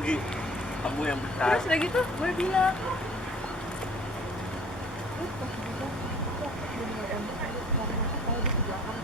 tinggi, kamu yang besar. Terus udah gitu gue bilang, terus pas bilang aku jadi nggak enak, aku mau masuk kalau di belakang